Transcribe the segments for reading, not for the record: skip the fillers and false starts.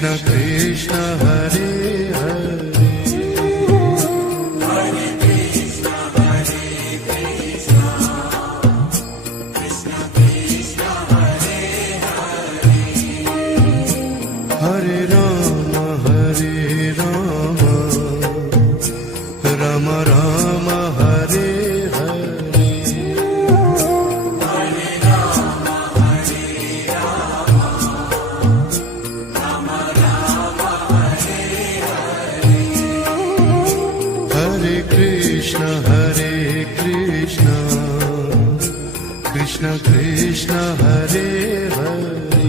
Krishna Krishna Hare Hare Hare Ram Ram Ram Hare Hare Hare Krishna Krishna Krishna Hare Hare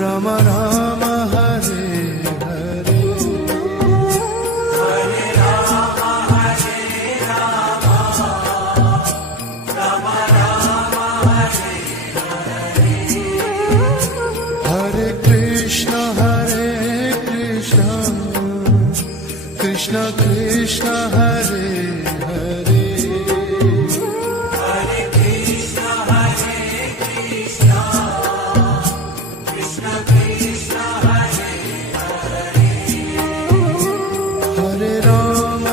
Ram Ram Hare Hare Hare Ram Ram Ram Hare Hare Hare Krishna Krishna Krishna Hare Hare Hare Krishna Krishna Krishna Hare Hare Hare Ram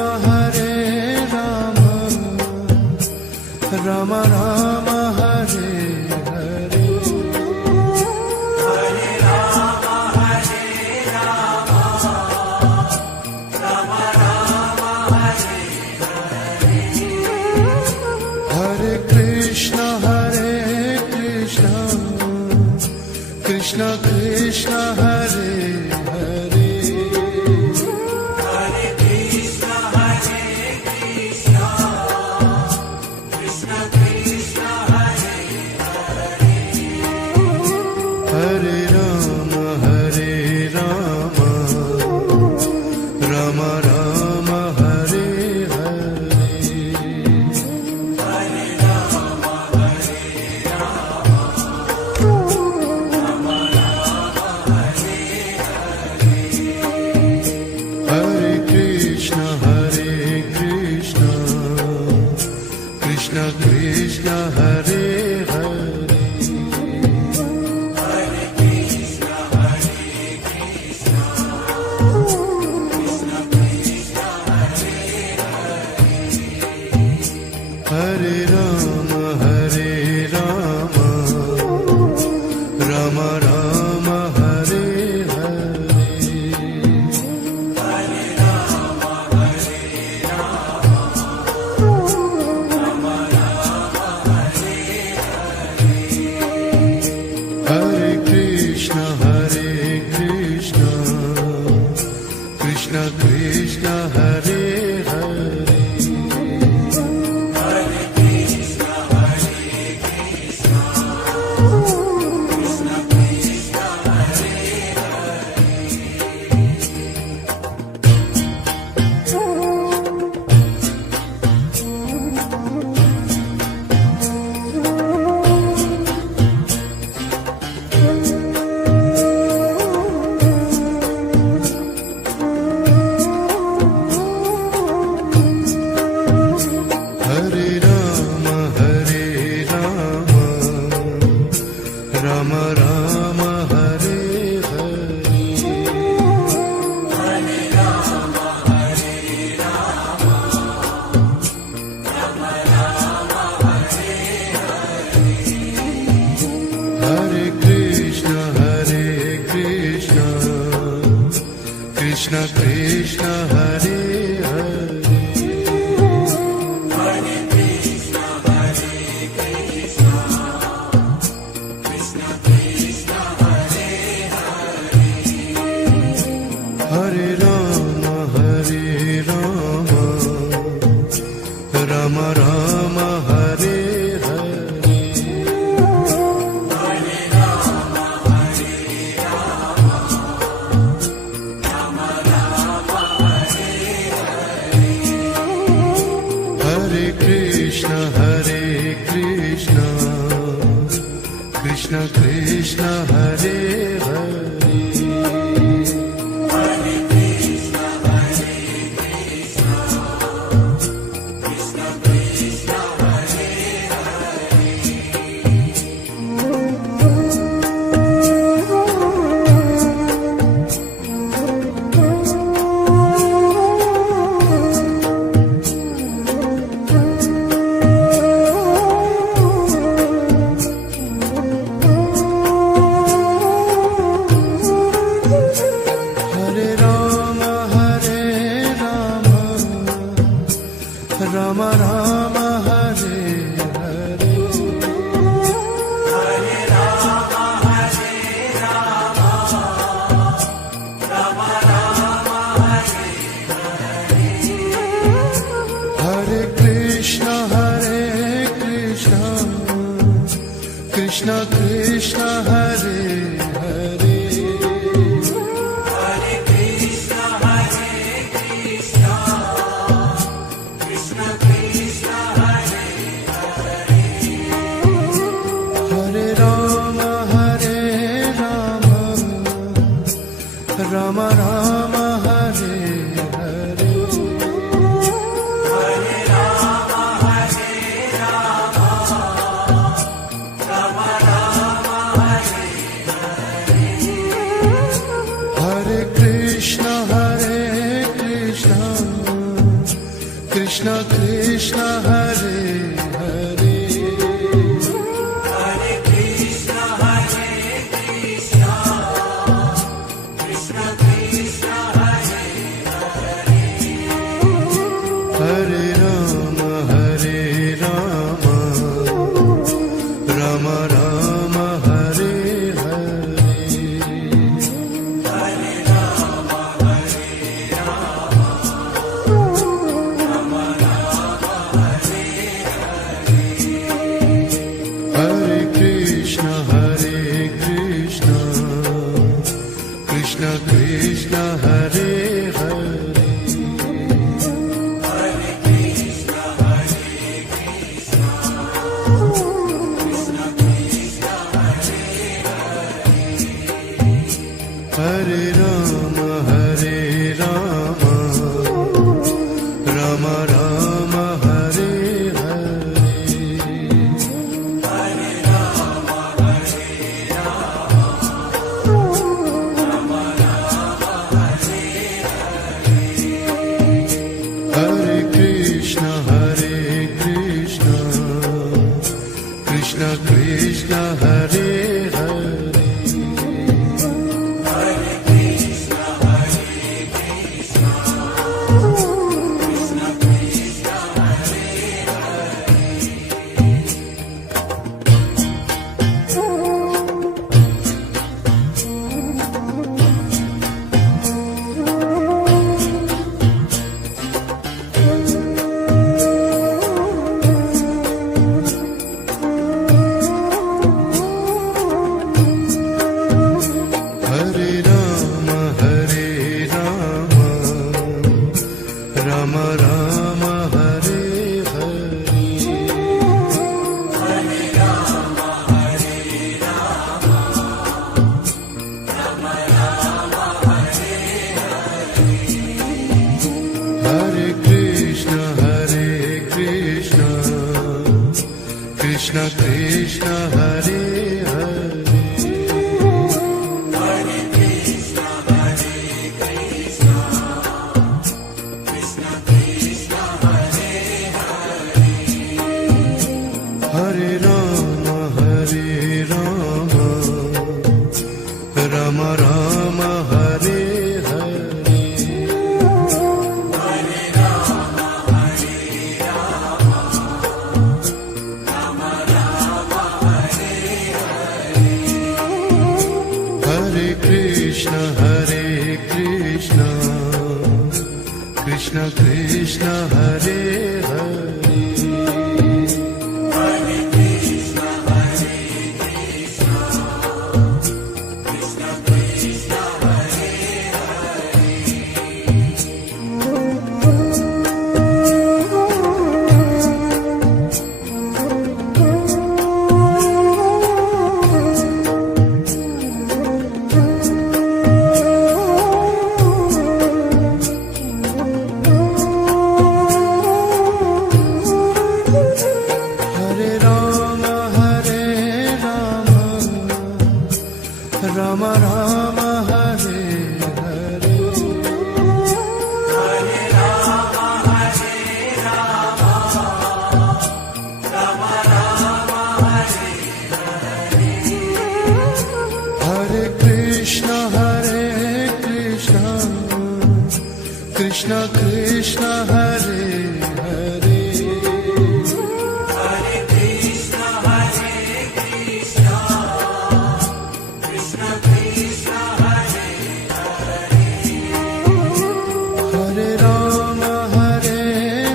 Ram Ram Hare Hare Hare Ram Ram Ram Hare Hare Hare Krishna Krishna Krishna Hare Hare Hare Krishna Krishna Krishna Hare Hare Hare Ram Ram Ram Hare Hare Hare Ram Hare Krishna Krishna Krishna Hare Hare Hare Krishna Krishna Krishna Hare Hare Ram Ram Ram Hare Hare Hare Ram Hare Krishna Krishna Krishna Hare Hare Hare Krishna Krishna Krishna Hare Hare Ram Ram Ram Hare Hare Hare Ram Ram Ram Hare Hare Krishna Krishna Krishna Hare Hare Hare Krishna Krishna Krishna Hare Hare Ram Ram Ram Hare Hare Hare Rama, Rama Rama, Hare Hare. Hare Rama, Rama Rama, Hare Hare. Hare Krishna, Krishna Krishna, Hare Hare. Hare Krishna, Krishna Krishna, Hare Hare. Hare Rama, Rama Rama, Hare Hare. Hare Rama, Rama Rama, Hare Hare. Hare Krishna, Krishna Krishna, Hare Hare. Hare Krishna, Krishna Krishna, Hare Hare. Hare Rama, Rama Rama, Hare Hare. Hare Rama, Rama Rama, Hare Hare. Hare Krishna, Krishna Krishna, Hare Hare. Hare Krishna, Krishna Krishna, Hare Hare. Hare Rama, Rama Rama, Hare Hare. Hare Rama, Rama Rama, Hare Hare. Hare Krishna, Krishna Krishna, Hare Hare. Hare Krishna, Krishna Krishna, Hare Hare Rama, Rama Rama, Hare Hare. Hare Rama, Rama Rama, Hare Hare. Hare Krishna, Krishna Krishna, Hare Hare. Hare Krishna, Krishna Krishna, Hare Hare. Hare Rama, Rama Rama, Hare Hare. Hare Rama, Rama Rama, Hare Hare. Hare Krishna, Krishna Krishna, Hare Hare. Hare Krishna, Krishna Krishna, Hare Hare. Krishna Krishna Hare Hare Hare Krishna Hare Krishna Krishna Krishna Hare Hare Hare Rama Hare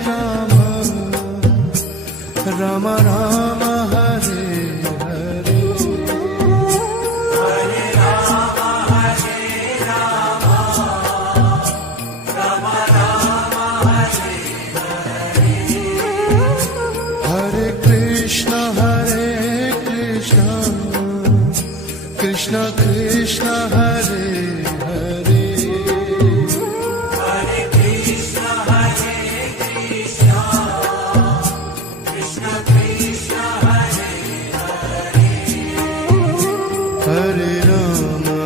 Rama Rama Rama Hare Hare Hare Rama Hare Rama Rama Rama Hare Hare Krishna Krishna Krishna Hare Hare Hare Krishna Hare Krishna Krishna Krishna Hare Hare Rama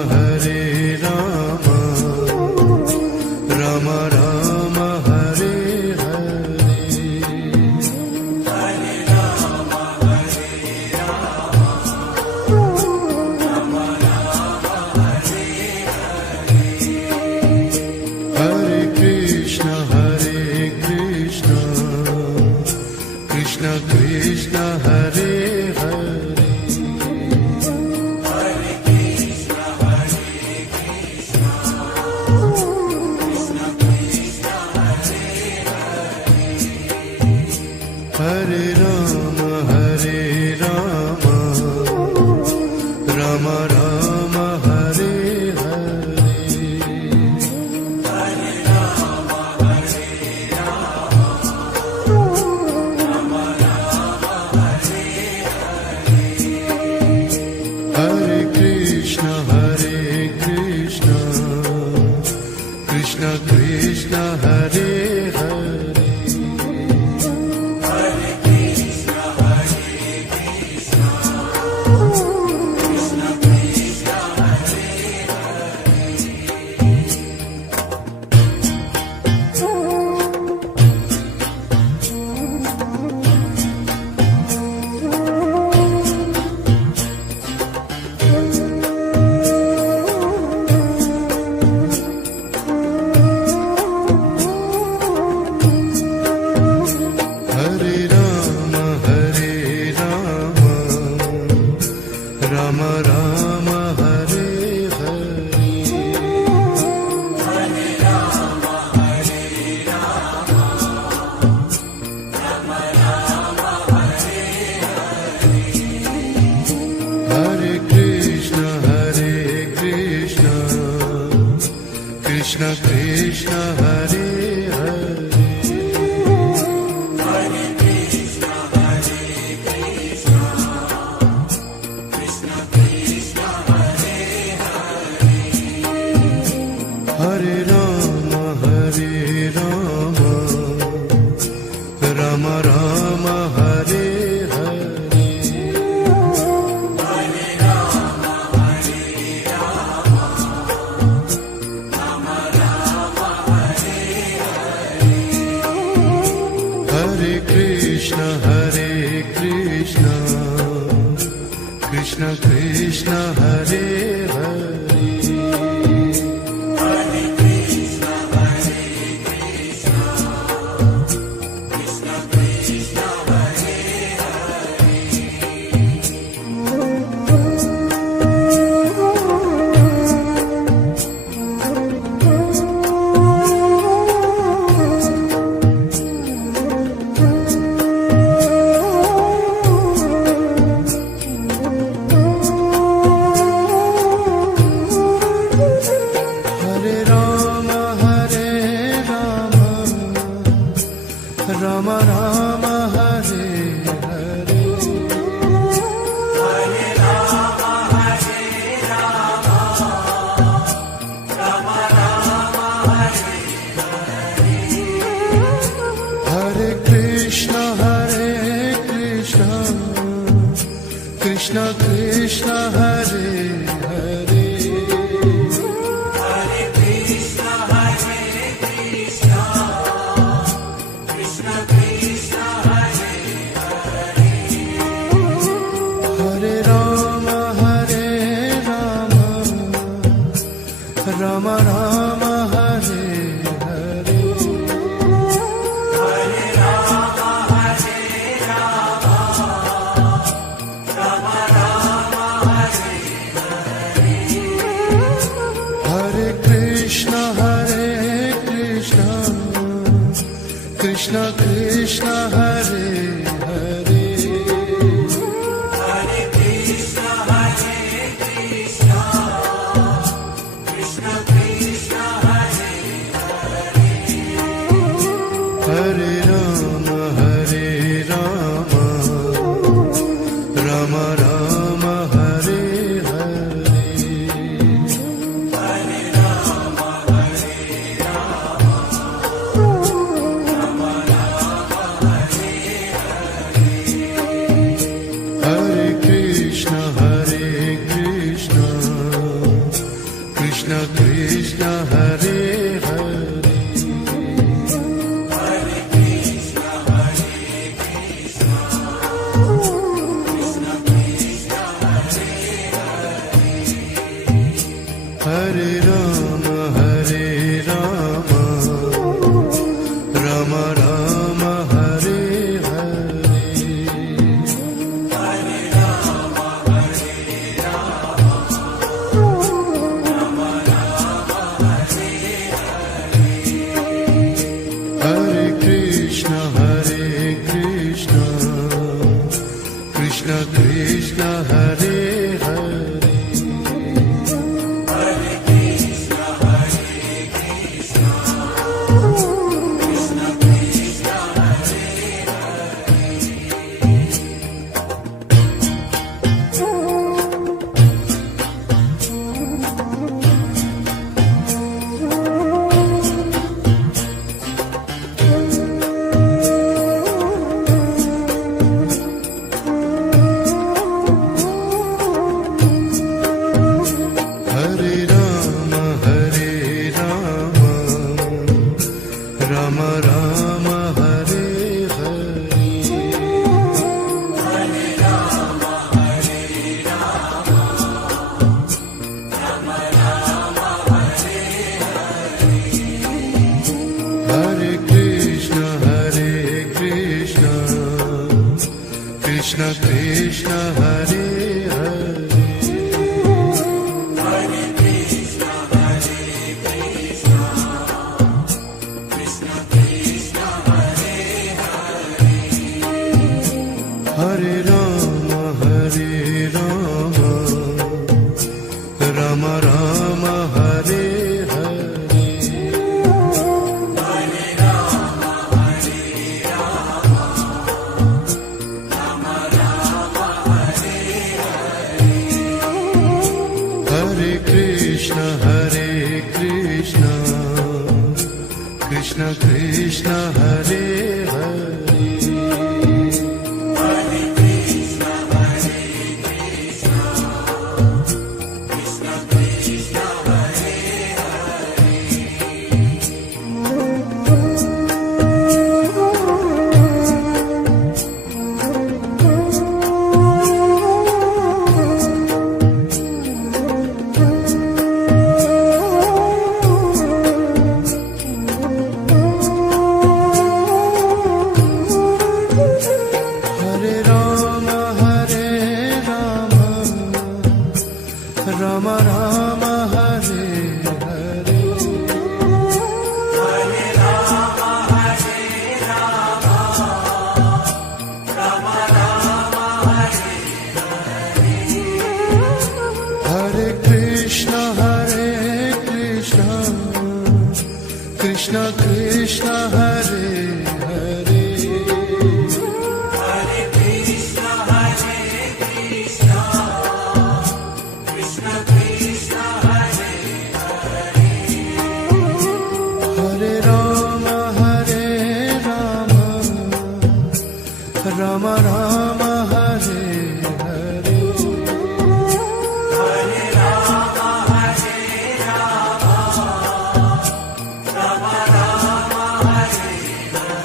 Rama Rama Hare Hare Hare Rama Hare Rama Rama Rama Hare Hare Krishna Krishna Krishna Hare Hare Hare Krishna Hare Krishna Krishna Krishna Hare Hare Rama Rama Rama Hare Hare Hare Rama Hare Rama Rama Rama Hare Hare Krishna Krishna Krishna Hare Hare Hare Krishna Hare Krishna Krishna Krishna Hare Hare Rama Rama Rama Hare Hare Hare Rama Hare Rama Rama Rama Hare Hare Krishna Krishna Krishna Hare Hare Hare Krishna Hare Krishna Krishna Krishna Hare Hare Rama Rama Rama Hare Hare Hare Rama Hare Rama Rama Rama Hare Hare Krishna Krishna Krishna Hare Hare Hare Krishna Hare Krishna Krishna Krishna Hare Hare Rama Rama Rama Hare Hare Hare Rama Hare Rama Rama Rama Hare Hare Krishna Krishna Krishna Hare Hare Hare Krishna Hare Krishna Krishna Krishna Hare Hare Rama Rama Rama Hare Hare Krishna Krishna Hare Hare Hare Krishna Hare Krishna Krishna Krishna Hare Hare Rama Rama Rama Hare Hare Hare Rama Hare Rama Rama Rama Hare Hare Krishna Krishna Krishna Hare Hare Hare Krishna Hare Krishna Krishna Krishna Hare Hare Rama Rama Rama Hare Hare Hare Rama Hare Rama Rama Rama Hare Hare Krishna Krishna Krishna Hare Hare Hare Krishna Hare Krishna Krishna Krishna Hare Hare Rama Rama Rama Hare Hare Hare Rama Hare Rama Rama Rama Hare Hare Krishna Krishna Krishna Hare Hare Hare Krishna Hare Krishna Krishna Krishna Hare Hare Rama Rama Rama Hare Hare Hare Rama Hare Rama Rama Rama Hare Hare Krishna Krishna Krishna Hare Hare Hare Krishna Hare Krishna Krishna Krishna Hare Hare Rama Rama Rama Hare Hare Hare Rama Hare Rama Rama Rama Hare Hare Krishna Krishna Krishna Hare Hare Hare Krishna Hare Krishna Krishna Krishna Hare Hare Rama Rama Rama Hare Hare Hare Rama Hare Rama Rama Rama Hare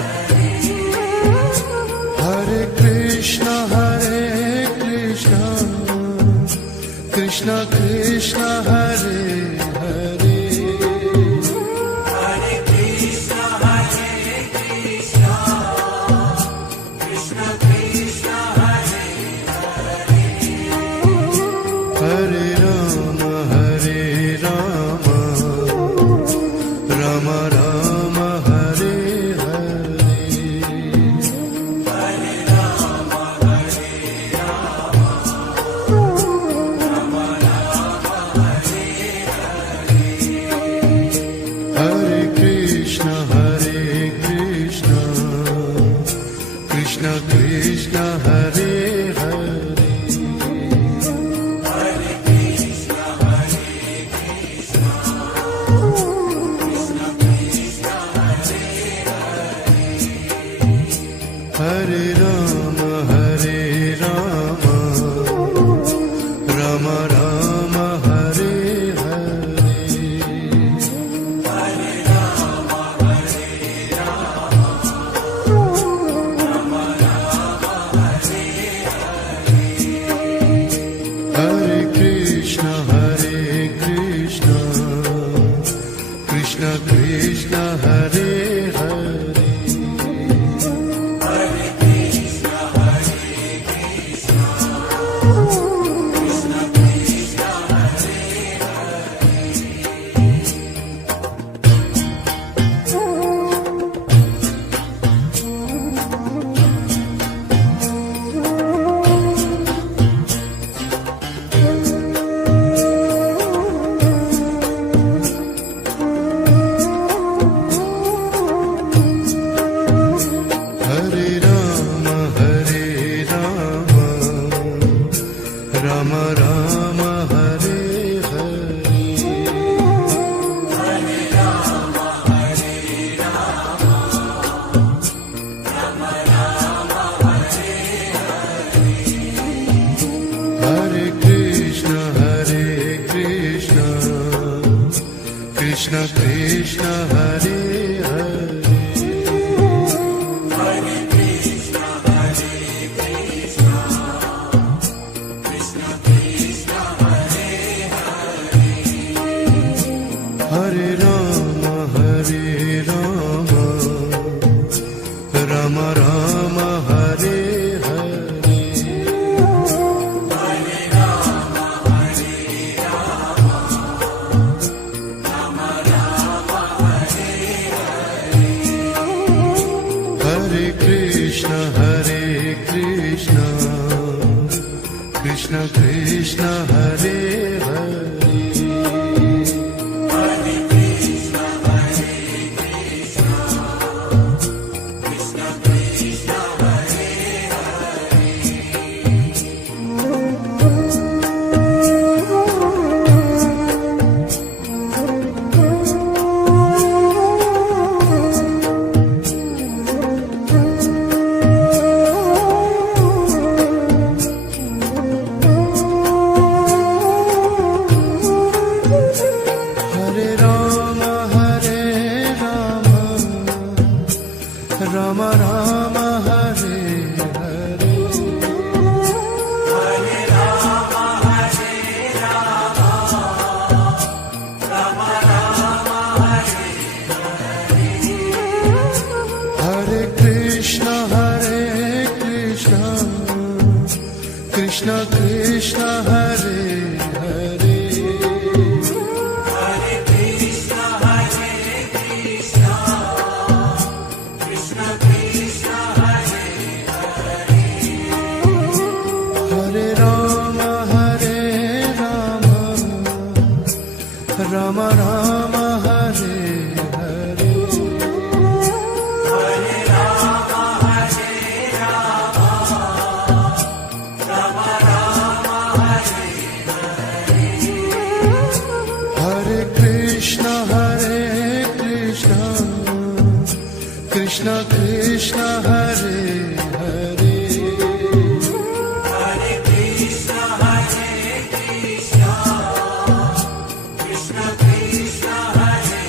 Krishna Krishna Hare Hare Krishna Krishna Hare Hare Hare Krishna Hare Krishna Krishna Krishna Hare Hare Hare Rama Rama Rama Hare Hare Hare Rama Hare Rama Rama Rama Hare Hare Krishna Krishna Krishna Hare Hare Hare Krishna Hare Krishna Krishna Krishna Hare Hare Rama Rama Rama Hare Hare Hare Rama Hare Rama Rama Rama Hare Hare Krishna Krishna Krishna Hare Hare Hare Krishna Hare Krishna Krishna Krishna Hare Hare Rama Rama Rama Hare Hare Hare Rama Hare Rama Rama Rama Hare Hare Krishna Krishna Krishna Hare Hare Hare Krishna Hare Krishna Krishna Krishna Hare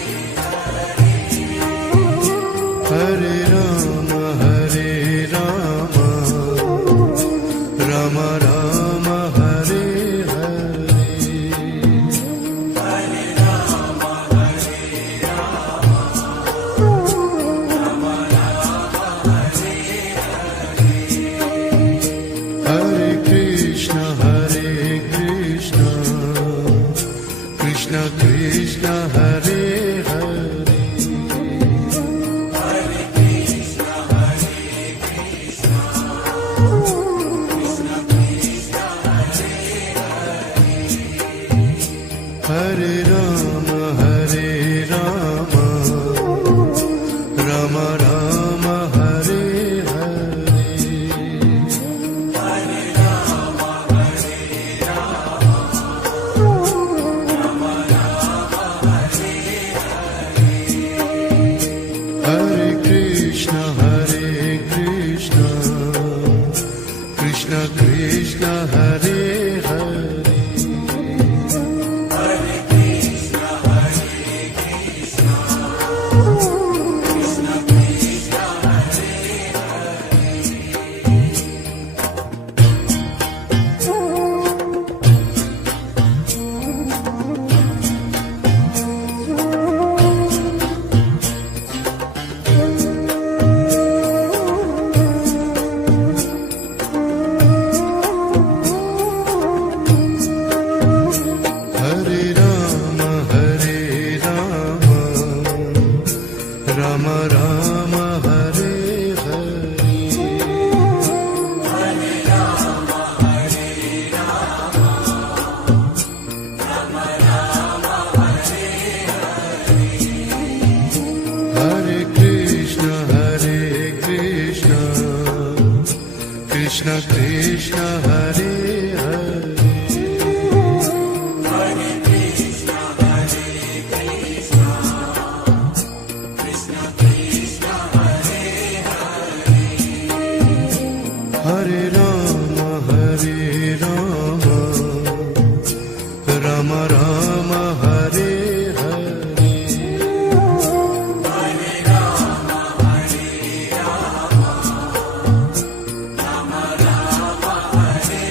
Hare Rama Rama Rama Hare Hare Hare Rama Hare Rama Rama Rama Hare Ram Ram Hare Hare Hare Ram Hare Ram Ram Ram Hare Hare Krishna Krishna Krishna Hare Hare Hare Krishna Krishna Krishna Hare Hare Ram Ram Ram Hare Hare Hare Ram Hare Ram Ram Ram Hare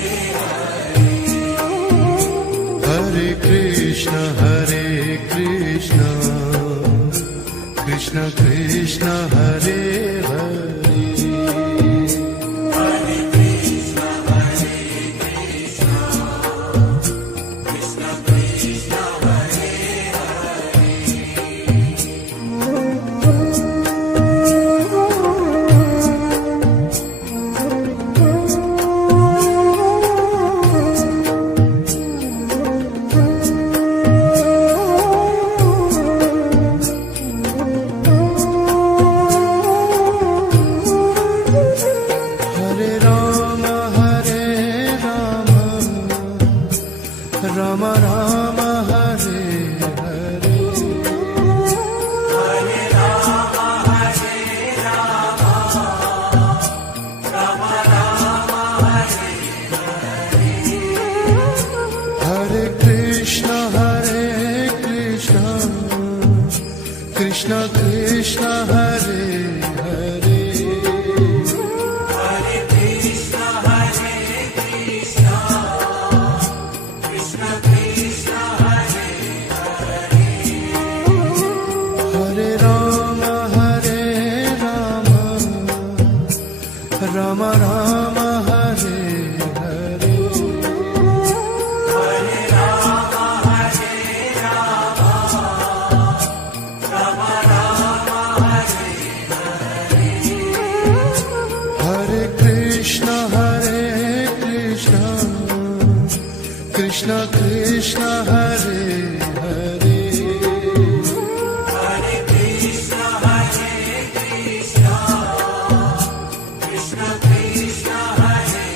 Hare Krishna Krishna Krishna Hare Hare Hare Krishna Krishna Krishna Hare Hare Ram Ram Ram Hare Hare Hare Ram Hare Ram Ram Ram Hare Hare Krishna Krishna Krishna Hare Hare Hare Krishna Krishna Krishna Hare Hare Ram Ram Ram Hare Hare Hare Ram Hare Ram Ram Ram Hare Hare Krishna Krishna Krishna Hare Hare Hare Krishna Krishna Krishna Hare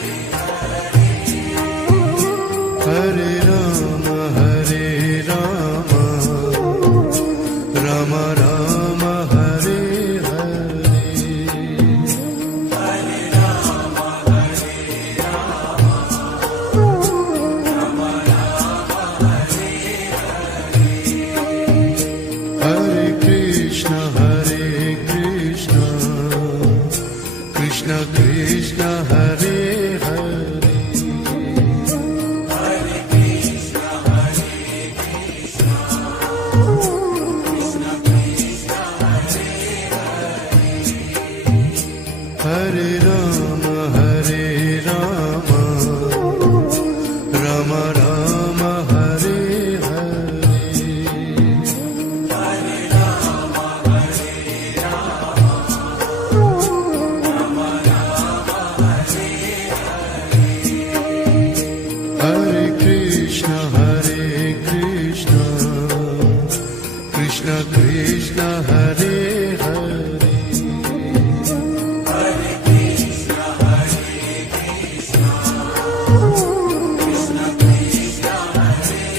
Hare Ram Ram Ram Hare Hare Hare Ram Hare Ram Ram Ram Hare Hare Krishna Krishna Krishna Hare Hare Hare Krishna Krishna Krishna Hare Hare Ram Ram Ram Hare Hare Hare Ram Hare Ram Ram Ram Hare Hare Krishna Krishna Krishna Hare Hare Hare Krishna Krishna Krishna Hare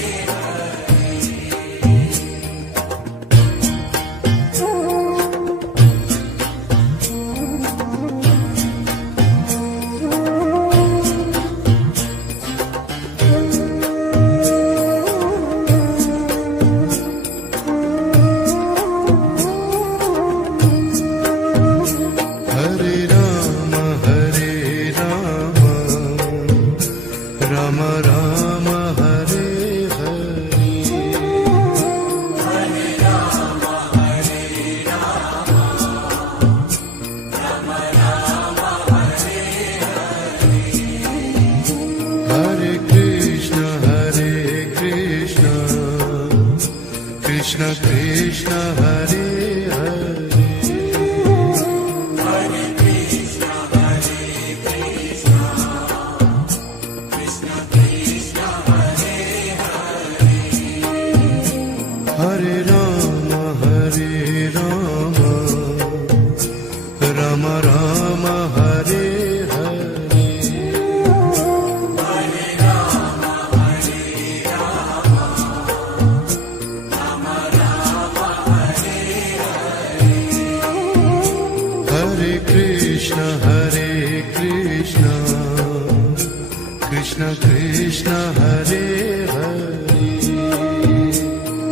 Krishna Krishna Hare Hare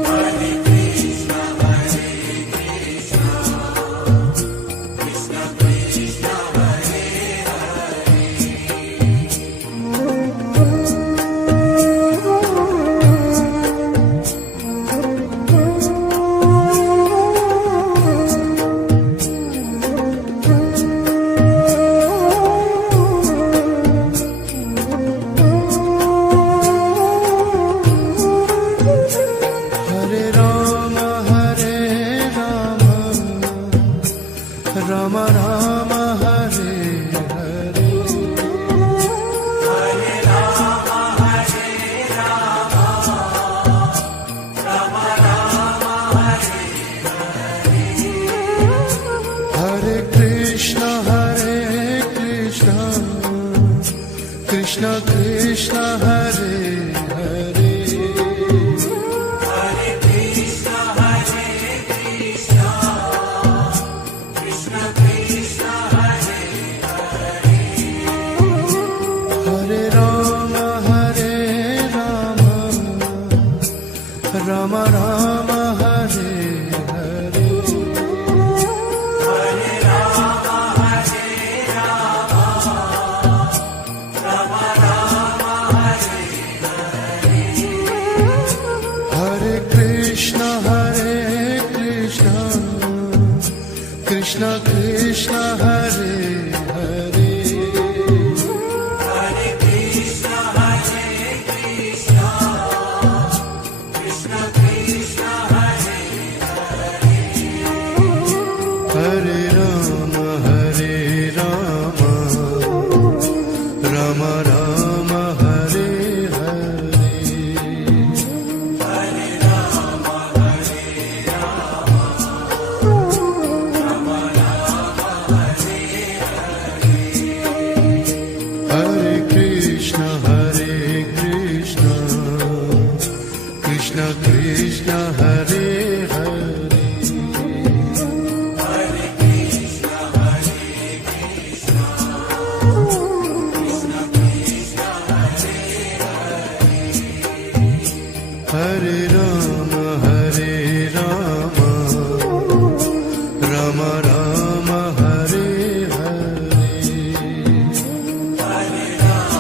Hare Krishna, Hare Krishna, Krishna Krishna, Hare Hare Rama Hare Rama Rama Rama Hare Hare Hare Rama, Hare Rama, Rama Rama, Hare Hare Krishna Krishna Krishna Hare Hare Hare Krishna, Hare Krishna, Krishna Krishna, Hare Hare Rama Rama Rama Hare Hare Hare Rama, Hare Rama, Rama Rama, Hare Hare Krishna Krishna Krishna Hare Hare Hare Krishna, Hare Krishna, Krishna Krishna, Hare Hare Rama Rama Rama Hare Hare Hare Rama, Hare Rama, Rama Rama, Hare Hare Krishna Krishna Krishna Hare Hare Hare Krishna, Hare Krishna, Krishna Krishna, Hare Hare Rama Rama Rama Hare Hare Hare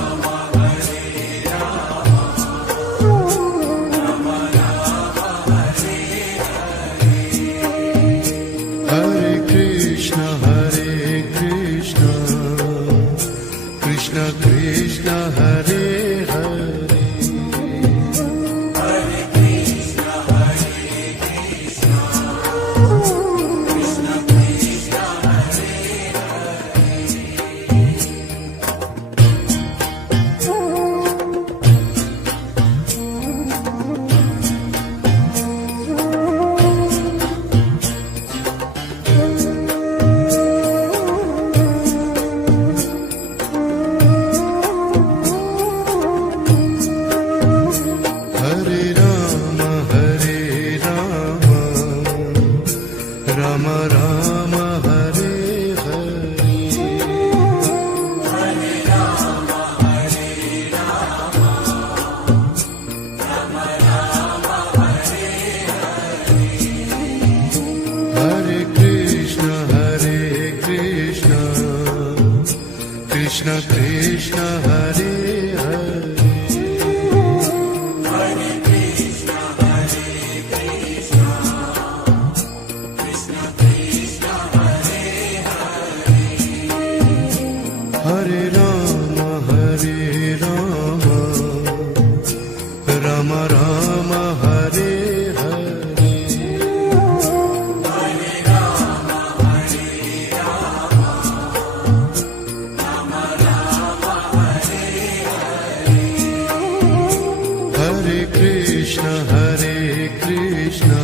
Rama, Hare Rama, Rama Rama, Hare Hare Krishna Krishna Krishna Hare Hare Hare Krishna, Hare Krishna, Krishna Krishna, Hare Hare Rama Rama Rama Hare Hare Hare Rama, Hare Rama, Rama Rama, Hare Hare Krishna Krishna Krishna Hare Hare Hare Krishna, Hare Krishna, Krishna Krishna, Hare Hare Rama Rama Rama Hare Hare Hare Rama, Hare Rama, Rama Rama, Hare Hare Krishna Krishna Krishna Hare Hare Hare Krishna, Hare Krishna,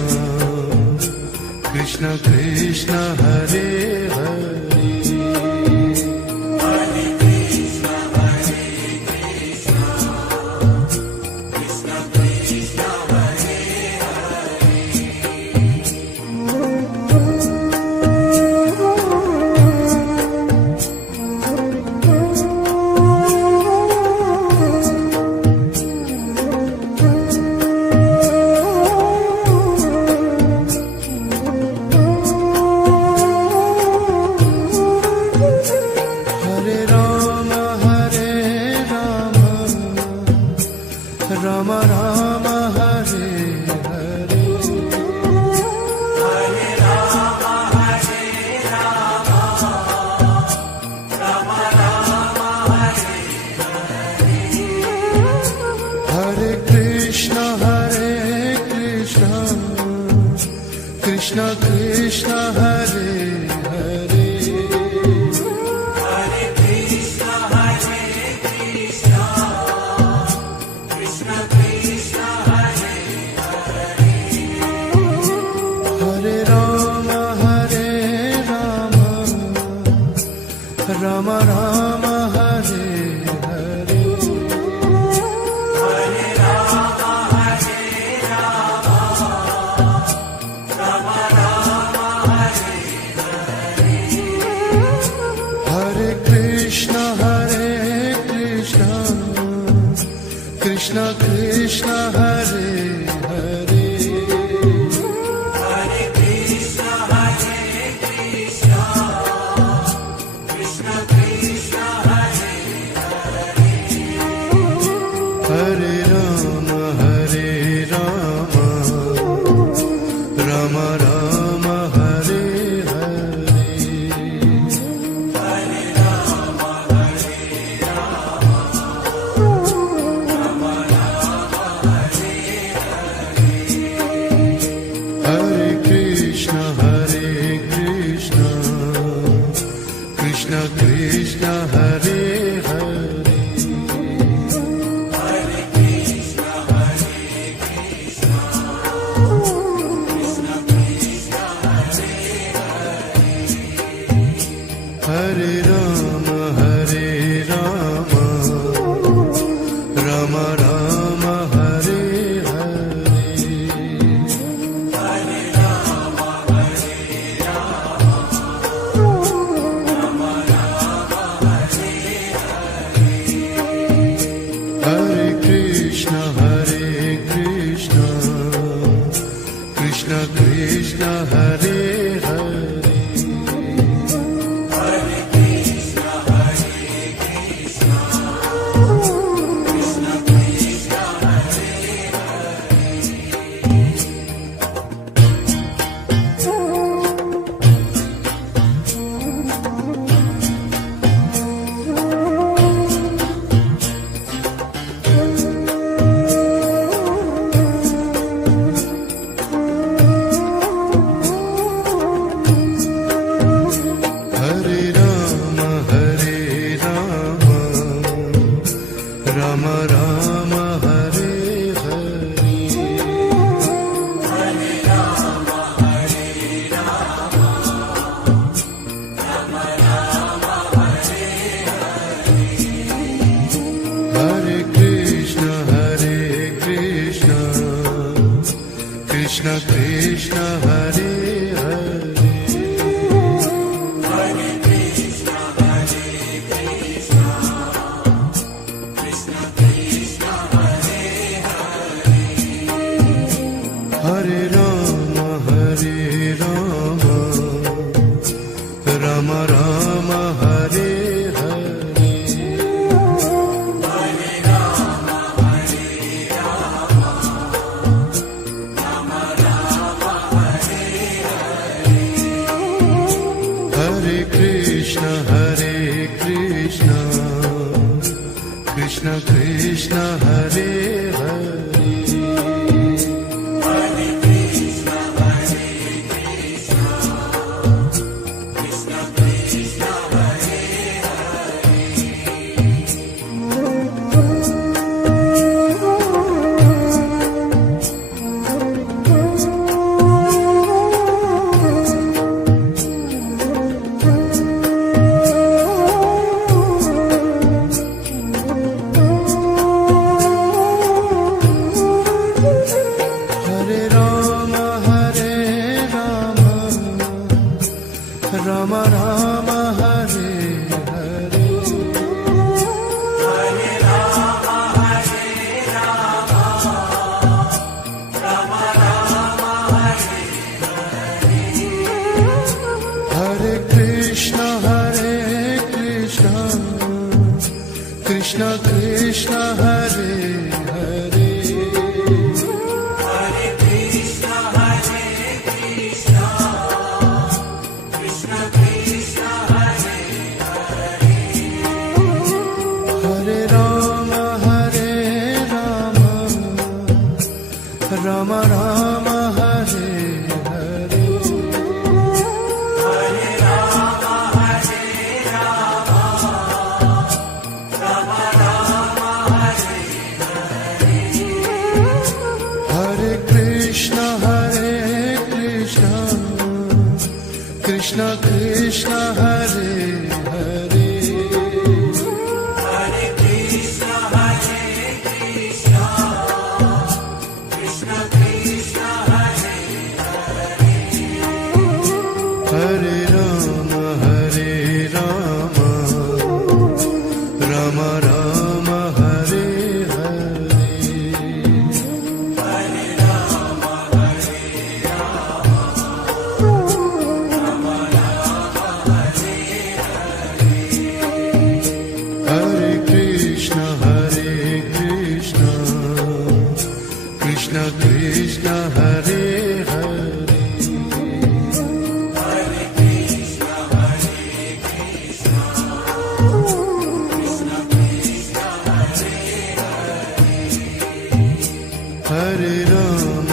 Krishna Krishna, Hare Hare Krishna Krishna Hare Hare Hare Krishna, Hare Krishna, Krishna Krishna, Hare Hare. Hare Ram Ram Ram Hare Hare Hare Rama, Hare Rama, Rama Rama, Hare Hare. Hare Krishna Krishna Krishna Hare Hare Hare Krishna, Hare Krishna, Krishna Krishna, Hare Hare. Hare Ram Ram Ram Hare Hare Hare Rama, Hare Rama, Rama Rama, Hare Hare. Hare Krishna Krishna Krishna Hare Hare Hare Krishna, Hare Krishna, Krishna Krishna, Hare Hare. Hare Ram Ram Ram Hare Hare Hare Rama, Hare Rama, Rama Rama, Hare Hare. Hare Krishna Krishna Krishna Hare Hare Hare Krishna, Hare Krishna, Krishna Krishna, Hare Hare Ram Ram Ram Hare Hare Hare Rama, Hare Rama, Rama Rama, Hare Hare. Hare Krishna Krishna Krishna Hare Hare Hare Krishna, Hare Krishna, Krishna Krishna, Hare Hare. Hare Ram Ram Ram Hare Hare Hare Rama, Hare Rama, Rama Rama, Hare Hare. Hare Krishna Krishna Krishna Hare Hare Hare Krishna, Hare Krishna, Krishna Krishna, Hare Hare. Hare Ram Ram Ram Hare Hare Hare Rama, Hare Rama, Rama Rama, Hare Hare. Hare Krishna Krishna Krishna Hare Hare Hare Krishna, Hare Krishna, Krishna Krishna, Hare Hare. Hare Ram Ram Ram Hare Hare Krishna Krishna Hare Hare Hare Krishna, Hare Krishna, Krishna Krishna, Hare Hare, Hare Ram Ram Ram Hare Hare Hare Rama, Hare Rama, Rama Rama, Hare Hare, Hare Krishna Krishna Krishna Hare Hare Hare Krishna, Hare Krishna, Krishna Krishna, Hare Hare, Hare Ram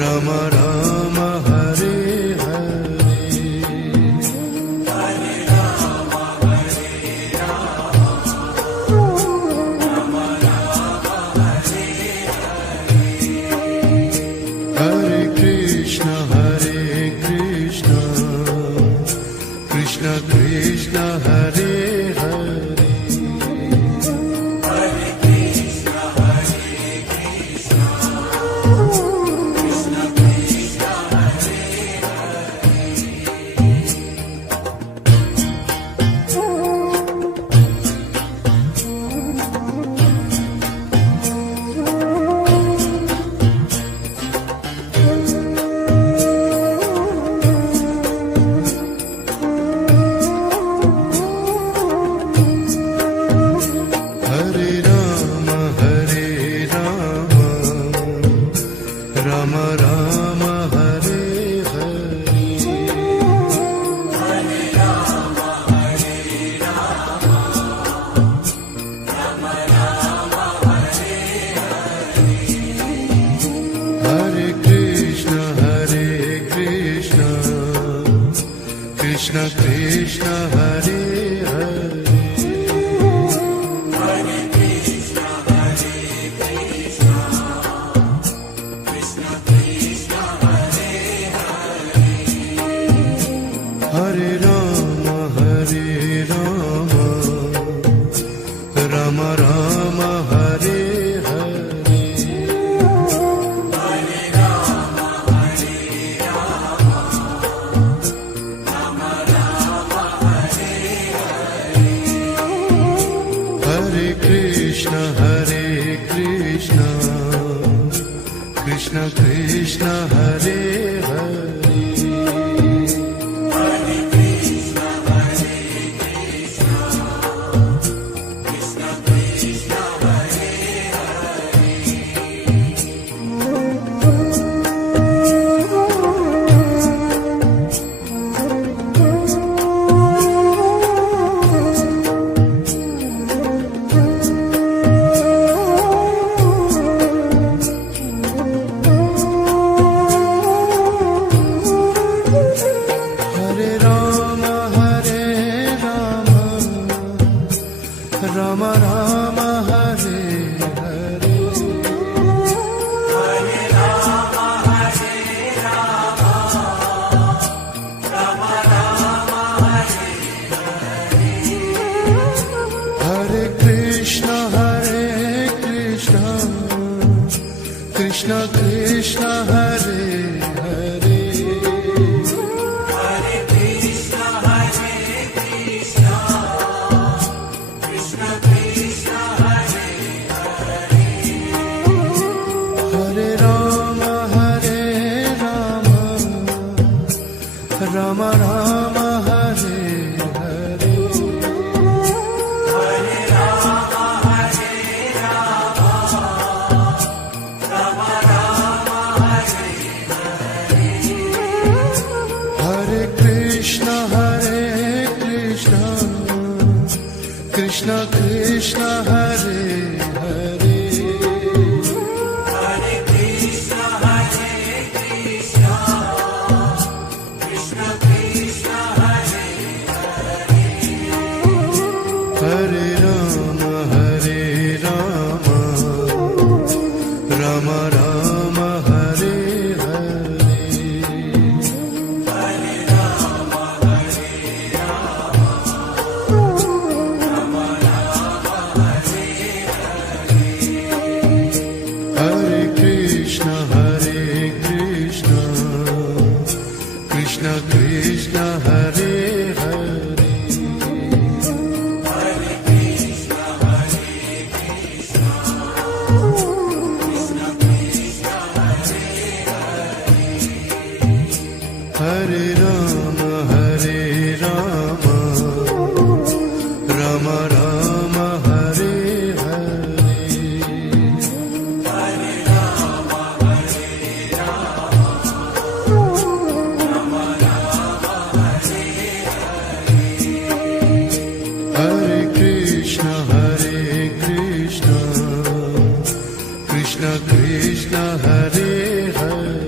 Ram Ram Hare Hare Hare Rama, Hare Rama, Rama Rama, Hare Hare, Hare Krishna Krishna Krishna Hare Hare Hare Krishna, Hare Krishna, Krishna Krishna, Hare Hare Ram Ram Ram Hare Hare Hare Rama, Hare Rama, Rama Rama, Hare Hare, Hare Krishna Krishna Krishna Hare Hare Hare Krishna, Hare Krishna, Krishna Krishna, Hare Hare, Hare Ram Ram Ram Hare Hare Hare Rama, Hare Rama, Rama Rama, Hare Hare, Hare Krishna Krishna Krishna Hare Hare Hare Krishna, Hare Krishna, Krishna Krishna, Hare Hare, Hare Ram Ram Ram Hare Hare Hare Rama, Hare Rama, Rama Rama, Hare Hare Krishna Krishna Krishna Hare Hare Hare Krishna, Hare Krishna, Krishna Krishna, Hare Hare, Hare Ram Ram Ram Hare Hare Hare Rama, Hare Rama, Rama Rama, Hare Hare, Hare Rama, Hare Rama, Rama Rama, Hare Hare. Hare Krishna, Krishna Krishna, Hare Hare.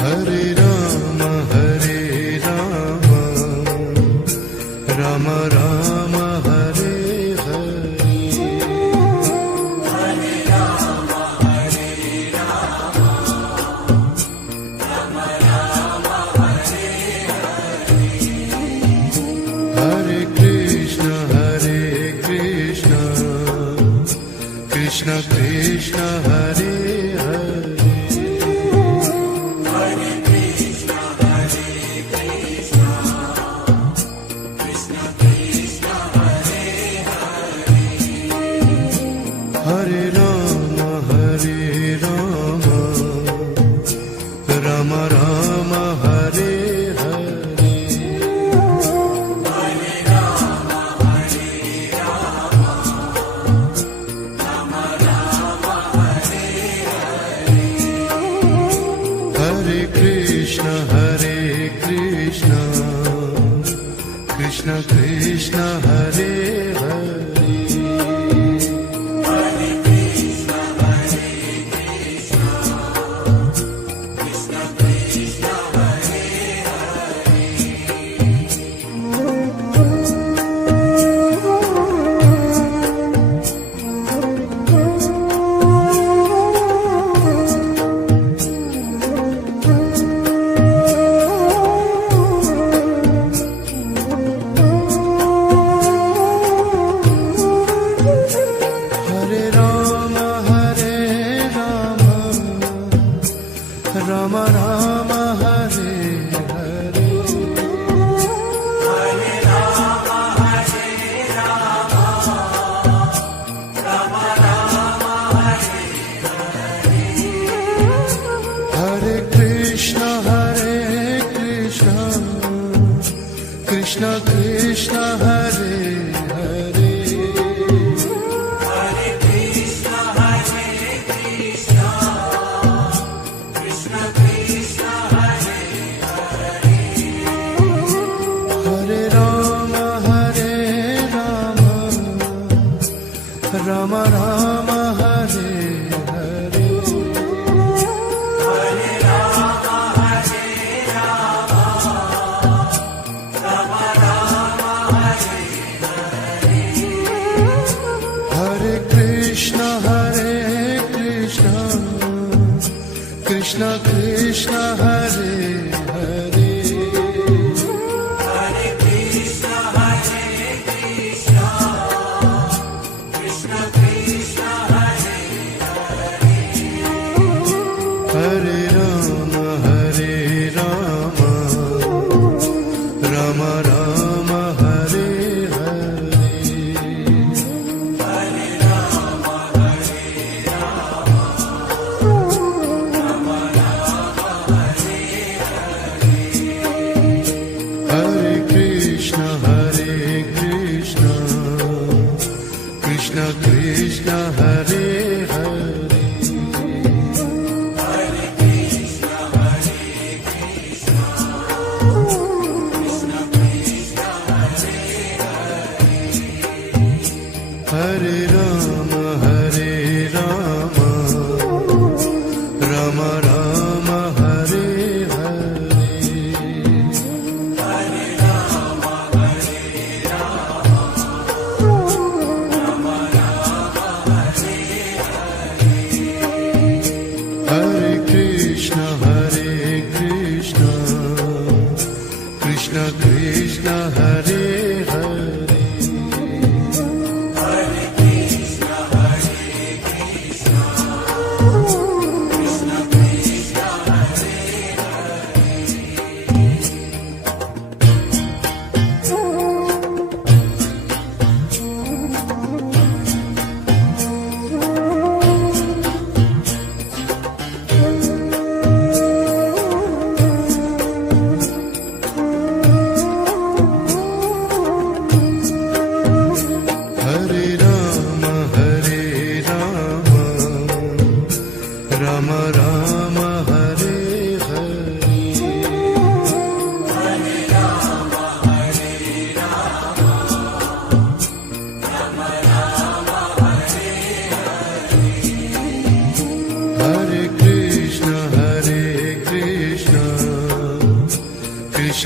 Hare Rama, Rama Rama, Hare Hare. Hare Krishna, Krishna Krishna, Hare Hare. Hare Rama, Rama Rama, Hare Hare. Hare Krishna, Krishna Krishna, Hare Hare. Hare Rama, Rama Rama, Hare Hare. Hare Krishna, Krishna Krishna, Hare Hare. Hare Rama, Rama Rama, Hare Hare. Hare Krishna, Krishna Krishna, Hare Hare. Hare Rama, Rama Rama, Hare Hare. Hare Krishna, Krishna Krishna, Hare Hare.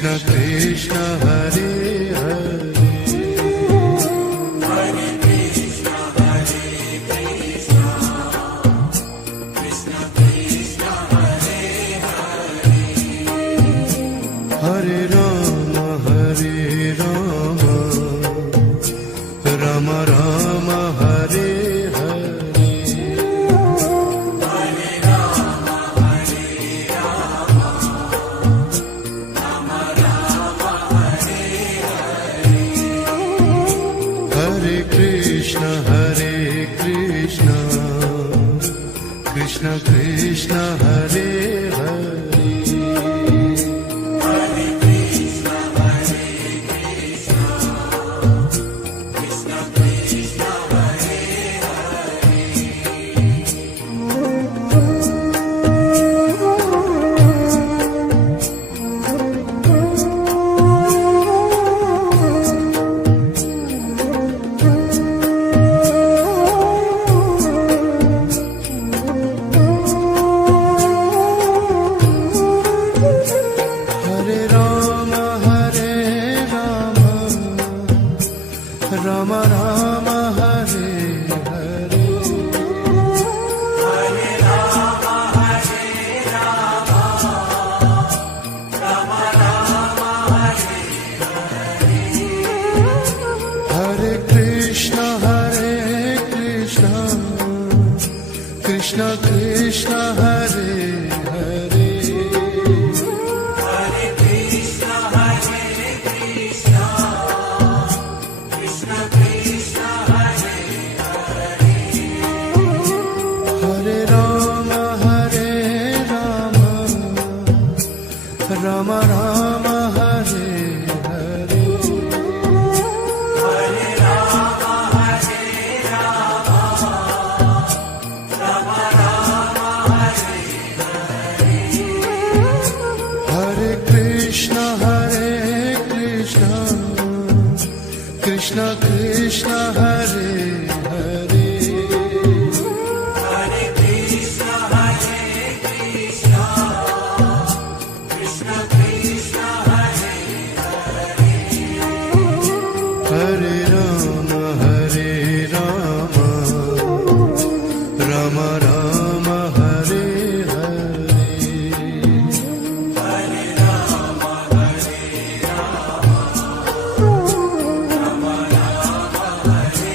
Krishna Krishna Hare Hare Hare Krishna, Hare Krishna, Krishna Krishna, Hare Hare. Hare Rama Hare Rama Rama Rama Hare Hare Hare Rama, Hare Rama, Rama Rama, Hare Hare. Hare Krishna Krishna Krishna Hare Hare Hare Krishna, Hare Krishna, Krishna Krishna, Hare Hare Rama Rama Rama Hare Hare Hare Rama, Hare Rama, Rama Rama, Hare Hare Krishna Krishna Krishna Hare Hare Hare Krishna, Hare Krishna, Krishna Krishna, Hare Hare Rama Rama Rama Hare Hare Hare Rama, Hare Rama, Rama Rama, Hare Hare Krishna Krishna Krishna Hare Hare Hare Krishna, Hare Krishna, Krishna Krishna, Hare Hare Rama Rama Rama Hare Hare Hare Rama, Hare Rama, Rama Rama, Hare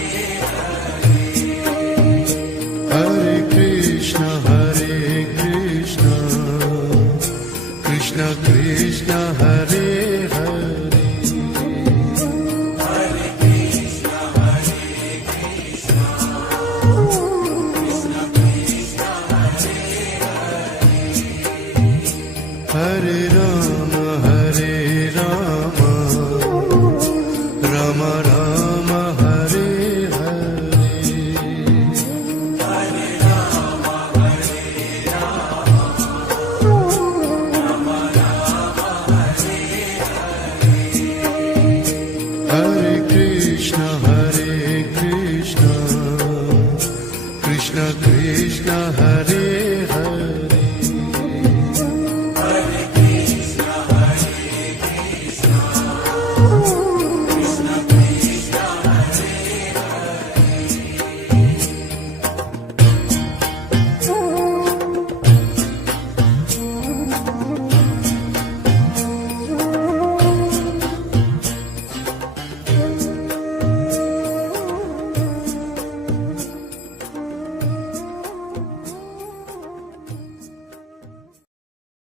Hare Krishna Krishna Krishna Hare Hare Hare Krishna, Hare Krishna, Krishna Krishna, Hare Hare Rama